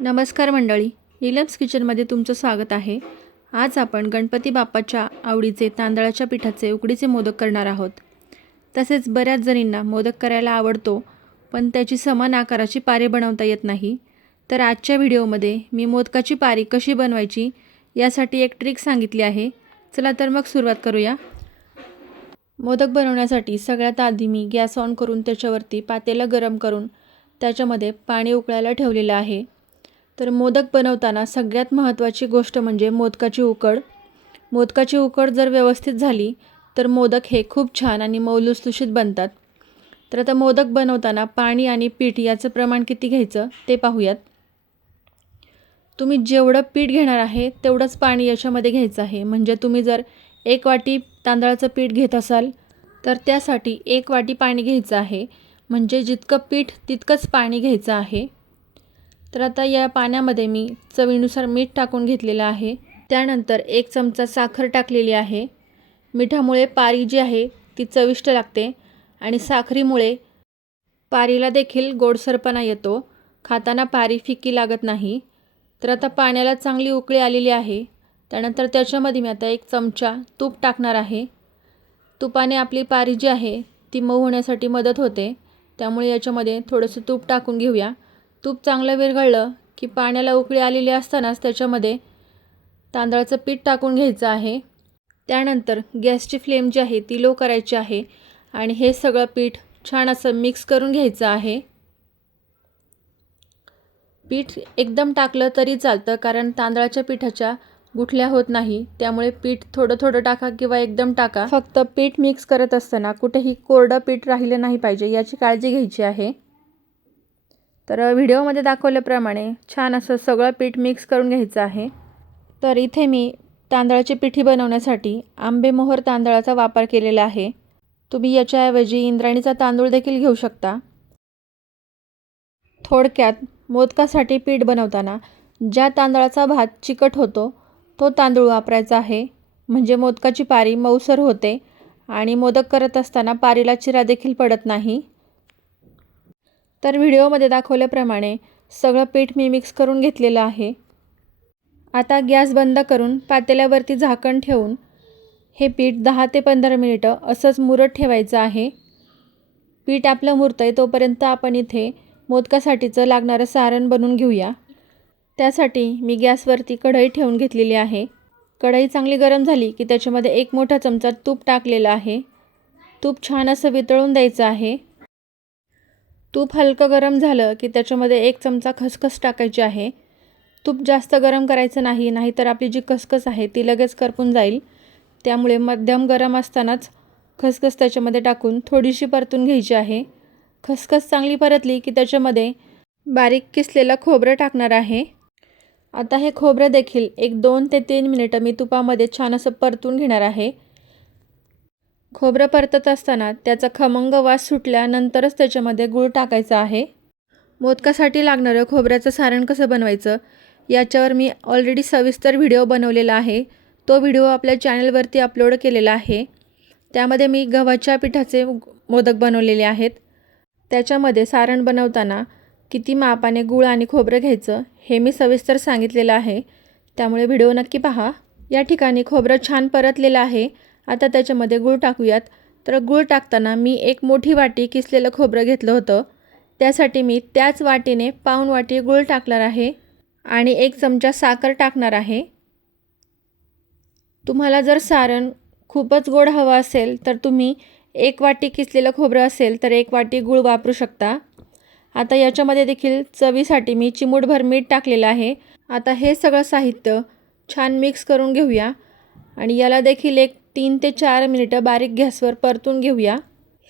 नमस्कार मंडळी निलम्स किचनमध्ये तुमचं स्वागत आहे. आज आपण गणपती बाप्पाच्या आवडीचे तांदळाच्या पिठाचे उकडीचे मोदक करणार आहोत. तसेच बऱ्याच जणींना मोदक करायला आवडतो पण त्याची समान आकाराची पारे बनवता येत नाही. तर आजच्या व्हिडिओमध्ये मी मोदकाची पारी कशी बनवायची यासाठी एक ट्रिक सांगितली आहे. चला तर मग सुरुवात करूया. मोदक बनवण्यासाठी सगळ्यात आधी मी गॅस ऑन करून त्याच्यावरती पातेलं गरम करून त्याच्यामध्ये पाणी उकळायला ठेवलेलं आहे. तर मोदक बनवताना सगळ्यात महत्त्वाची गोष्ट म्हणजे मोदकाची उकड. मोदकाची उकड जर व्यवस्थित झाली तर मोदक हे खूप छान आणि मौलुसलुषित बनतात. तर आता मोदक बनवताना पाणी आणि पीठ याचं प्रमाण किती घ्यायचं ते पाहूयात. तुम्ही जेवढं पीठ घेणार आहे तेवढंच पाणी याच्यामध्ये घ्यायचं आहे. म्हणजे तुम्ही जर एक वाटी तांदळाचं पीठ घेत असाल तर त्यासाठी एक वाटी पाणी घ्यायचं आहे. म्हणजे जितकं पीठ तितकंच पाणी घ्यायचं आहे. तर आता या पाण्यामध्ये मी चवीनुसार मीठ टाकून घेतलेलं आहे. त्यानंतर एक चमचा साखर टाकलेली आहे. मिठामुळे पारी जी आहे ती चविष्ट लागते आणि साखरीमुळे पारीला देखील गोडसरपणा येतो. खाताना पारी फिकी लागत नाही. तर आता पाण्याला चांगली उकळी आलेली आहे. त्यानंतर त्याच्यामध्ये मी आता एक चमचा तूप टाकणार आहे. तुपाने आपली पारी जी आहे ती मऊ होण्यासाठी मदत होते. त्यामुळे याच्यामध्ये थोडंसं तूप टाकून घेऊया. तूप चांगलं विरघळलं की पाण्याला उकळी आलेली असतानाच त्याच्यामध्ये तांदळाचं पीठ टाकून घ्यायचं आहे. त्यानंतर गॅसची फ्लेम जी आहे ती लो करायची आहे आणि हे सगळं पीठ छान असं मिक्स करून घ्यायचं आहे. पीठ एकदम टाकलं तरी चालतं कारण तांदळाच्या पिठाच्या गुठल्या होत नाही. त्यामुळे पीठ थोडं थोडं टाका किंवा एकदम टाका. फक्त पीठ मिक्स करत असताना कुठेही कोरडं पीठ राहिलं नाही पाहिजे याची काळजी घ्यायची आहे. तर व्हिडिओमध्ये दाखवल्याप्रमाणे छान असं सगळं पीठ मिक्स करून घ्यायचं आहे. तर इथे मी तांदळाची पिठी बनवण्यासाठी आंबेमोहर तांदळाचा वापर केलेला आहे. तुम्ही याच्याऐवजी इंद्राणीचा तांदूळ देखील घेऊ शकता. थोडक्यात मोदकासाठी पीठ बनवताना ज्या तांदळाचा भात चिकट होतो तो तांदूळ वापरायचा आहे. म्हणजे मोदकाची पारी मऊसर होते आणि मोदक करत असताना पारीला चिरा देखील पडत नाही. तर व्हिडिओमध्ये दाखवल्याप्रमाणे सगळं पीठ मी मिक्स करून घेतलेलं आहे. आता गॅस बंद करून पातेल्यावरती झाकण ठेवून हे पीठ दहा ते पंधरा मिनिटं असंच मुरत ठेवायचं आहे. पीठ आपलं मुरतं आहे तोपर्यंत आपण इथे मोदकासाठीचं लागणारं सारण बनवून घेऊया. त्यासाठी मी गॅसवरती कढई ठेवून घेतलेली आहे. कढई चांगली गरम झाली की त्याच्यामध्ये एक मोठा चमचा तूप टाकलेला आहे. तूप छान असं वितळून द्यायचं आहे. तूप हलकं गरम झालं की त्याच्यामध्ये एक चमचा खसखस टाकायची आहे. तूप जास्त गरम करायचं नाही नाहीतर आपली जी खसखस आहे ती लगेच करपून जाईल. त्यामुळे मध्यम गरम असतानाच खसखस त्याच्यामध्ये टाकून थोडीशी परतून घ्यायची आहे. खसखस चांगली परतली की त्याच्यामध्ये बारीक किसलेलं खोबरं टाकणार आहे. आता हे खोबरं देखील एक दोन ते तीन मिनिटं मी तुपामध्ये छान असं परतून घेणार आहे. खोबरं परतत असताना त्याचा खमंग वास सुटल्यानंतरच त्याच्यामध्ये गूळ टाकायचा आहे. मोदकासाठी लागणारं खोबऱ्याचं सारण कसं बनवायचं याच्यावर मी ऑलरेडी सविस्तर व्हिडिओ बनवलेला आहे. तो व्हिडिओ आपल्या चॅनलवरती अपलोड केलेला आहे. त्यामध्ये मी गव्हाच्या पिठाचे मोदक बनवलेले आहेत. त्याच्यामध्ये सारण बनवताना किती मापाने गूळ आणि खोबरं घ्यायचं हे मी सविस्तर सांगितलेलं आहे. त्यामुळे व्हिडिओ नक्की पहा. या ठिकाणी खोबरं छान परतलेलं आहे. आता त्याच्यामध्ये गूळ टाकूयात. तर गूळ टाकताना मी एक मोठी वाटी किसलेलं खोबरं घेतलं होतं. त्यासाठी मी त्याच वाटीने पाऊण वाटी गूळ टाकणार आहे आणि एक चमचा साखर टाकणार आहे. तुम्हाला जर सारण खूपच गोड हवं असेल तर तुम्ही एक वाटी किसलेलं खोबरं असेल तर एक वाटी गूळ वापरू शकता. आता याच्यामध्ये देखील चवीसाठी मी चिमूटभर मीठ टाकलेलं आहे. आता हे सगळं साहित्य छान मिक्स करून घेऊया. आणि याला देखील एक तीन ते चार मिनिटं बारीक गॅसवर परतून घेऊया.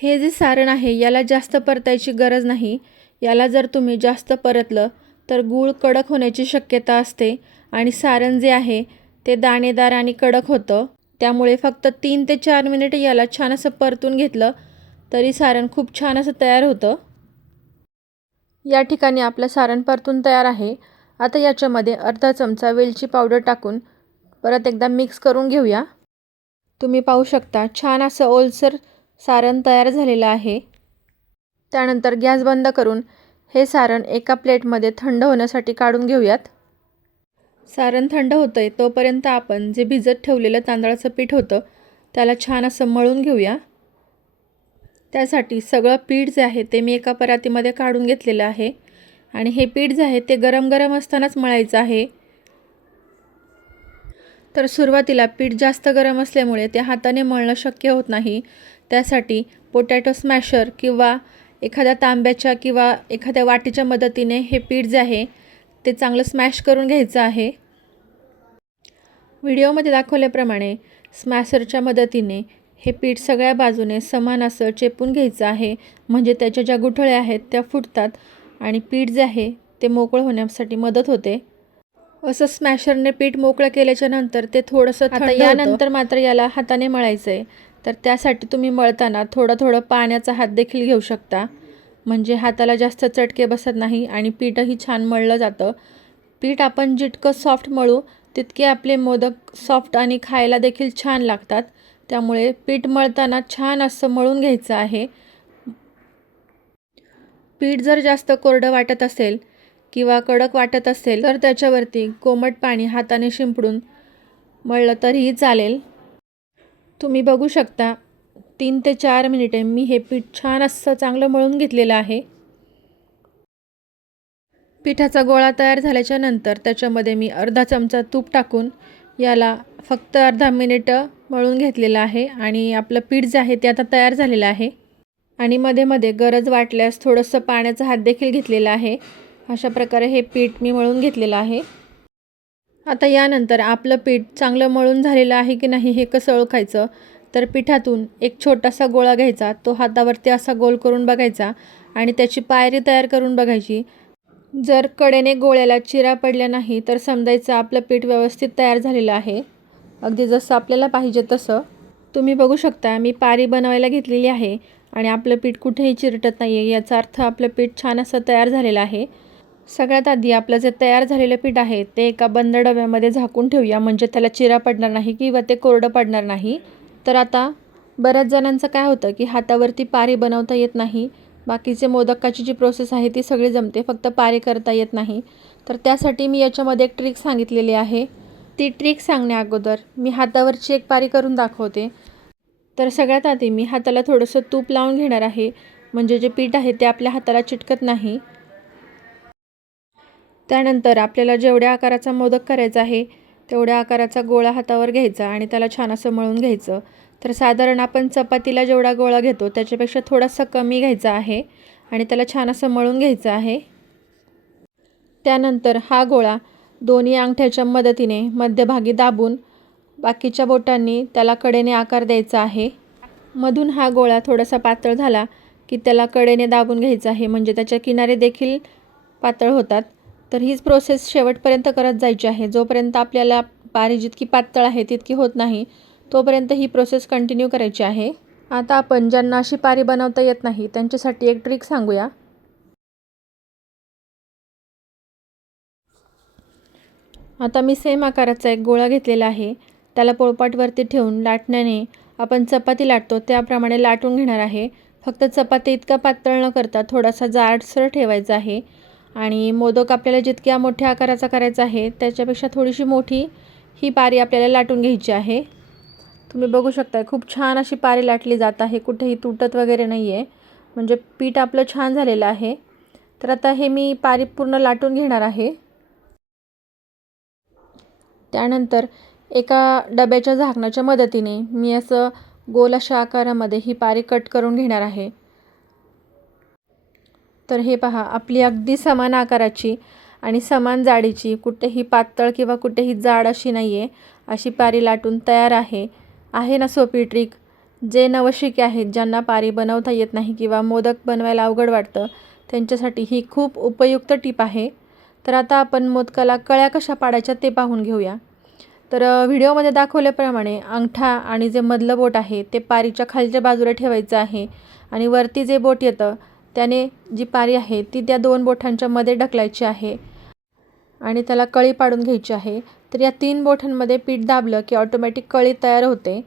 हे जे सारण आहे याला जास्त परतायची गरज नाही. याला जर तुम्ही जास्त परतलं तर गूळ कडक होण्याची शक्यता असते आणि सारण जे आहे ते दाणेदार आणि कडक होतं. त्यामुळे फक्त तीन ते चार मिनिट याला छान असं परतून घेतलं तरी सारण खूप छान असं तयार होतं. या ठिकाणी आपलं सारण परतून तयार आहे. आता याच्यामध्ये अर्धा चमचा वेलची पावडर टाकून परत एकदा मिक्स करून घेऊया. तुम्ही पाहू शकता छान असं ओलसर सारण तयार झालेलं आहे. त्यानंतर गॅस बंद करून हे सारण एका प्लेटमध्ये थंड होण्यासाठी काढून घेऊयात. सारण थंड होतं आहे तोपर्यंत आपण जे भिजत ठेवलेलं तांदळाचं पीठ होतं त्याला छान असं मळून घेऊया. त्यासाठी सगळं पीठ जे आहे ते मी एका परातीमध्ये काढून घेतलेलं आहे. आणि हे पीठ जे आहे ते गरम गरम असतानाच मळायचं आहे. तर सुरुवातीला पीठ जास्त गरम असल्यामुळे ते हाताने मळणं शक्य होत नाही. त्यासाठी पोटॅटो स्मॅशर किंवा एखाद्या तांब्याच्या किंवा एखाद्या वाटीच्या मदतीने हे पीठ जे आहे ते चांगलं स्मॅश करून घ्यायचं आहे. व्हिडिओमध्ये दाखवल्याप्रमाणे स्मॅशरच्या मदतीने हे पीठ सगळ्या बाजूने समान असं चेपून घ्यायचं आहे. म्हणजे त्याच्या ज्या गुठळ्या आहेत त्या फुटतात आणि पीठ जे आहे ते मोकळं होण्यासाठी मदत होते. असं स्मॅशरने पीठ मोकळं केल्याच्यानंतर ते थोडंसं आता यानंतर मात्र याला हाताने मळायचं आहे तर त्यासाठी तुम्ही मळताना थोडं थोडं पाण्याचा हात देखील घेऊ शकता. म्हणजे हाताला जास्त चटके बसत नाही आणि पीठही छान मळलं जातं. पीठ आपण जितकं सॉफ्ट मळू तितके आपले मोदक सॉफ्ट आणि खायला देखील छान लागतात. त्यामुळे पीठ मळताना छान असं मळून घ्यायचं आहे. पीठ जर जास्त कोरडं वाटत असेल किंवा कडक वाटत असेल तर त्याच्यावरती कोमट पाणी हाताने शिंपडून मळलं तरीही चालेल. तुम्ही बघू शकता तीन ते चार मिनिटे मी हे पीठ छान असं चांगलं मळून घेतलेलं आहे. पिठाचा गोळा तयार झाल्याच्यानंतर त्याच्यामध्ये मी अर्धा चमचा तूप टाकून याला फक्त अर्धा मिनिटं मळून घेतलेलं आहे आणि आपलं पीठ जे आहे ते आता तयार झालेलं आहे. आणि मध्ये मध्ये गरज वाटल्यास थोडंसं पाण्याचा हात देखील घेतलेला आहे. अशा प्रकारे हे पीठ मी मळून घेतलेलं आहे. आता यानंतर आपलं पीठ चांगलं मळून झालेलं आहे की नाही हे कसं ओळखायचं? तर पिठातून एक छोटासा गोळा घ्यायचा. तो हातावरती असा गोल करून बघायचा आणि त्याची पायरी तयार करून बघायची. जर कडेने गोळ्याला चिरा पडल्या नाही तर समजायचं आपलं पीठ व्यवस्थित तयार झालेलं आहे. अगदी जसं आपल्याला पाहिजे तसं. तुम्ही बघू शकता मी पारी बनवायला घेतलेली आहे आणि आपलं पीठ कुठेही चिरटत नाही आहे याचा अर्थ आपलं पीठ छान असं तयार झालेलं आहे. सगळ्यात आधी आपलं जे तयार झालेलं पीठ आहे ते एका बंद डब्यामध्ये झाकून ठेवूया. म्हणजे त्याला चिरा पडणार नाही किंवा ते कोरडं पडणार नाही. तर आता बऱ्याच जणांचं काय होतं की हातावरती पारी बनवता येत नाही. बाकीचे मोदकाची जी प्रोसेस आहे ती सगळी जमते. फक्त पारी करता येत नाही. तर त्यासाठी मी याच्यामध्ये एक ट्रिक सांगितलेली आहे. ती ट्रिक सांगण्या अगोदर मी हातावरची एक पारी करून दाखवते. तर सगळ्यात आधी मी हाताला थोडंसं तूप लावून घेणार आहे. म्हणजे जे पीठ आहे ते आपल्या हाताला चिटकत नाही. त्यानंतर आपल्याला जेवढ्या आकाराचा मोदक करायचा आहे तेवढ्या आकाराचा गोळा हातावर घ्यायचा आणि त्याला छान असं मळून घ्यायचं. तर साधारण आपण चपातीला जेवढा गोळा घेतो त्याच्यापेक्षा थोडासा कमी घ्यायचा आहे आणि त्याला छान असं मळून घ्यायचं आहे. त्यानंतर हा गोळा दोन्ही अंगठ्याच्या मदतीने मध्यभागी दाबून बाकीच्या बोटांनी त्याला कडेने आकार द्यायचा आहे. मधून हा गोळा थोडासा पातळ झाला की त्याला कडेने दाबून घ्यायचा आहे म्हणजे त्याच्या किनारे देखील पातळ होतात. तर हीच प्रोसेस शेवटपर्यंत करत जायची आहे. जोपर्यंत आपल्याला पारी जितकी पातळ आहे तितकी होत नाही तोपर्यंत ही प्रोसेस कंटिन्यू करायची आहे. आता आपण ज्यांना अशी पारी बनवता येत नाही त्यांच्यासाठी एक ट्रिक सांगूया. आता मी सेम आकाराचा एक गोळा घेतलेला आहे. त्याला पोळपाटवरती ठेवून लाटण्याने आपण चपाती लाटतो. त्याप्रमाणे लाटून घेणार आहे. फक्त चपाती इतका पातळ न करता थोडासा जाडसर ठेवायचा आहे. आणि मोदक आपल्याला जितक्या मोठ्या आकाराचा करायचा आहे त्याच्यापेक्षा थोडीशी मोठी ही पारी आपल्याला लाटून घ्यायची आहे. तुम्ही बघू शकता खूप छान अशी पारी लाटली जात आहे. कुठेही तुटत वगैरे नाही आहे म्हणजे पीठ आपलं छान झालेलं आहे. तर आता हे मी पारी पूर्ण लाटून घेणार आहे. त्यानंतर एका डब्याच्या झाकणाच्या मदतीने मी असं गोल अशा आकारामध्ये ही पारी कट करून घेणार आहे. तर हे पहा आपली अगदी समान आकाराची आणि समान जाडीची कुठेही पातळ किंवा कुठेही जाड अशी नाही आहे अशी पारी लाटून तयार आहे. आहे ना सोपी ट्रिक जे नवशिके आहेत ज्यांना पारी बनवता येत नाही किंवा मोदक बनवायला अवघड वाटतं त्यांच्यासाठी ही खूप उपयुक्त टीप आहे. तर आता आपण मोदकाला कळ्या कशा पाडायच्या ते पाहून घेऊया. तर व्हिडिओमध्ये दाखवल्याप्रमाणे अंगठा आणि जे मधलं बोट आहे ते पारीच्या खालच्या बाजूला ठेवायचं आहे आणि वरती जे बोट येतं त्याने जी पारी आहे ती त्या दोन बोटांच्या मध्ये ढकलायची आहे. आणि त्याला कळी पाडून घ्यायची आहे. तर या तीन बोटांमध्ये पीठ दाबलं की ऑटोमॅटिक कळी तयार होते.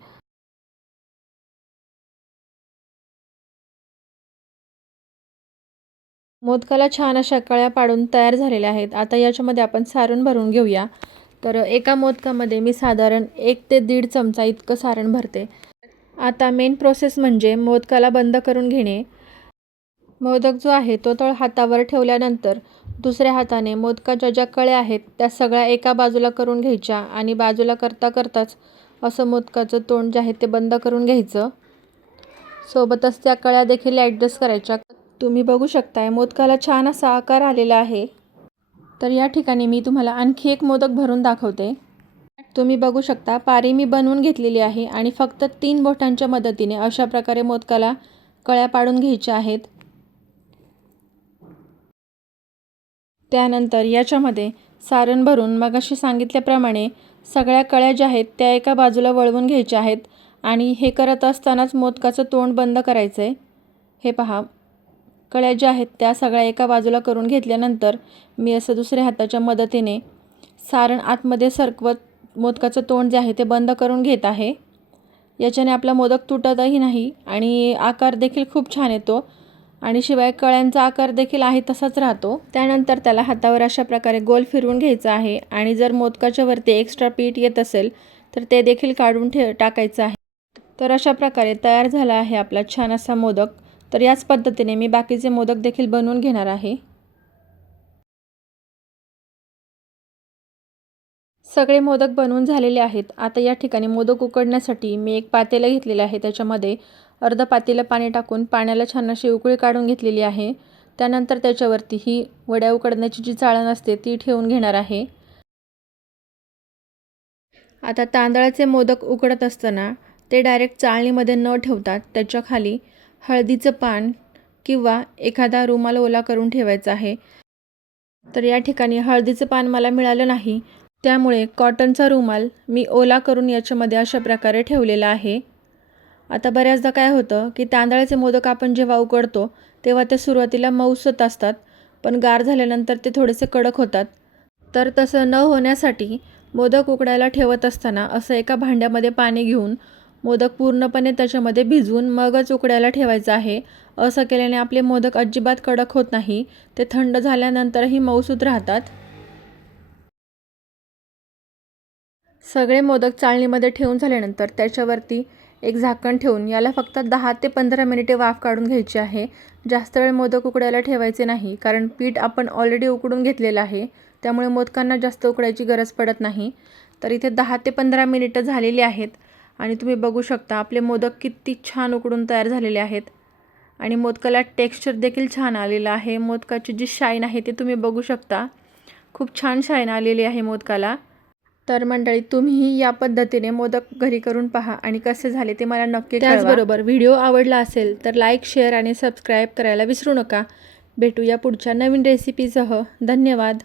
मोदकाला छान अशा कळ्या पाडून तयार झालेल्या आहेत. आता याच्यामध्ये आपण सारण भरून घेऊया. तर एका मोदकामध्ये मी साधारण एक ते दीड चमचा इतकं सारण भरते. आता मेन प्रोसेस म्हणजे मोदकाला बंद करून घेणे. मोदक जो आहे तो तळ हातावर ठेवल्यानंतर दुसऱ्या हाताने मोदकाच्या ज्या कळ्या आहेत त्या सगळ्या एका बाजूला करून घ्यायच्या आणि बाजूला करता करताच असं मोदकाचं तोंड जे आहे ते बंद करून घ्यायचं. सोबतच त्या कळ्या देखील ॲडजस्ट करायच्या. तुम्ही बघू शकताय मोदकाला छान असा आकार आलेला आहे. तर या ठिकाणी मी तुम्हाला आणखी एक मोदक भरून दाखवते. तुम्ही बघू शकता पारी मी बनवून घेतलेली आहे आणि फक्त तीन बोटांच्या मदतीने अशा प्रकारे मोदकाला कळ्या पाडून घ्यायच्या आहेत. त्यानंतर याच्यामध्ये सारण भरून मगाशी सांगितल्याप्रमाणे सगळ्या कळ्या ज्या आहेत त्या एका बाजूला वळवून घ्यायच्या आहेत आणि हे करत असतानाच मोदकाचं तोंड बंद करायचं आहे हे पहा कळ्या ज्या आहेत त्या सगळ्या एका बाजूला करून घेतल्यानंतर मी असं दुसऱ्या हाताच्या मदतीने सारण आतमध्ये सरकवत मोदकाचं तोंड जे आहे ते बंद करून घेत आहे. याच्याने आपला मोदक तुटतही नाही आणि आकार देखील खूप छान येतो. आणि शिवाय कळ्यांचा आकार देखील आहे तसाच राहतो. त्यानंतर त्याला हातावर अशा प्रकारे गोल फिरवून घ्यायचा आहे आणि जर मोदकाच्या वरती एक्स्ट्रा पीठ येत असेल तर ते देखील काढून ठे टाकायचं आहे. तर अशा प्रकारे तयार झाला आहे आपला छान असा मोदक. तर याच पद्धतीने मी बाकीचे मोदक देखील बनवून घेणार आहे. सगळे मोदक बनवून झालेले आहेत. आता या ठिकाणी मोदक उकडण्यासाठी मी एक पातेलं घेतलेलं आहे. त्याच्यामध्ये अर्ध पातेलं पाणी टाकून पाण्याला छान अशी उकळी काढून घेतलेली आहे. त्यानंतर त्याच्यावरती ही वड्या उकडण्याची जी चाळण असते ती ठेवून घेणार आहे. आता तांदळाचे मोदक उकडत असताना ते डायरेक्ट चाळणीमध्ये न ठेवता त्याच्याखाली हळदीचं पान किंवा एखादा रुमाल ओला करून ठेवायचा आहे. तर या ठिकाणी हळदीचं पान मला मिळालं नाही. त्यामुळे कॉटनचा रुमाल मी ओला करून याच्यामध्ये अशा प्रकारे ठेवलेला आहे. आता बऱ्याचदा काय होतं की तांदळाचे मोदक आपण जेव्हा उकडतो तेव्हा ते सुरुवातीला मऊसत असतात पण गार झाल्यानंतर ते थोडेसे कडक होतात. तर तसं न होण्यासाठी मोदक उकडायला ठेवत असताना असं एका भांड्यामध्ये पाणी घेऊन मोदक पूर्णपणे त्याच्यामध्ये भिजवून मगच उकडायला ठेवायचं आहे. असं केल्याने आपले मोदक अजिबात कडक होत नाही ते थंड झाल्यानंतरही मऊसूत राहतात. सगळे मोदक चाळणीमध्ये ठेवून झाल्यानंतर त्याच्यावरती एक झाकण ठेवून याला फक्त दहा ते पंधरा मिनिटे वाफ काढून घ्यायची आहे. जास्त वेळ मोदक उकडायला ठेवायचे नाही कारण पीठ आपण ऑलरेडी उकडून घेतलेलं आहे त्यामुळे मोदकांना जास्त उकडायची गरज पडत नाही. तर इथे दहा ते पंधरा मिनिटं झालेली आहेत आणि तुम्ही बघू शकता आपले मोदक किती छान उकडून तयार झालेले आहेत. आणि मोदकाला टेक्स्चर देखील छान आलेलं आहे. मोदकाची जी शाईन आहे ती तुम्ही बघू शकता. खूप छान शाईन आलेली आहे मोदकाला. तर मंडळी तुम्हीही या पद्धतीने मोदक घरी करून पहा आणि कसे झाले ते मला नक्की त्याचबरोबर व्हिडिओ आवडला असेल तर लाईक शेअर आणि सबस्क्राईब करायला विसरू नका. भेटूया पुढच्या नवीन रेसिपीसह धन्यवाद.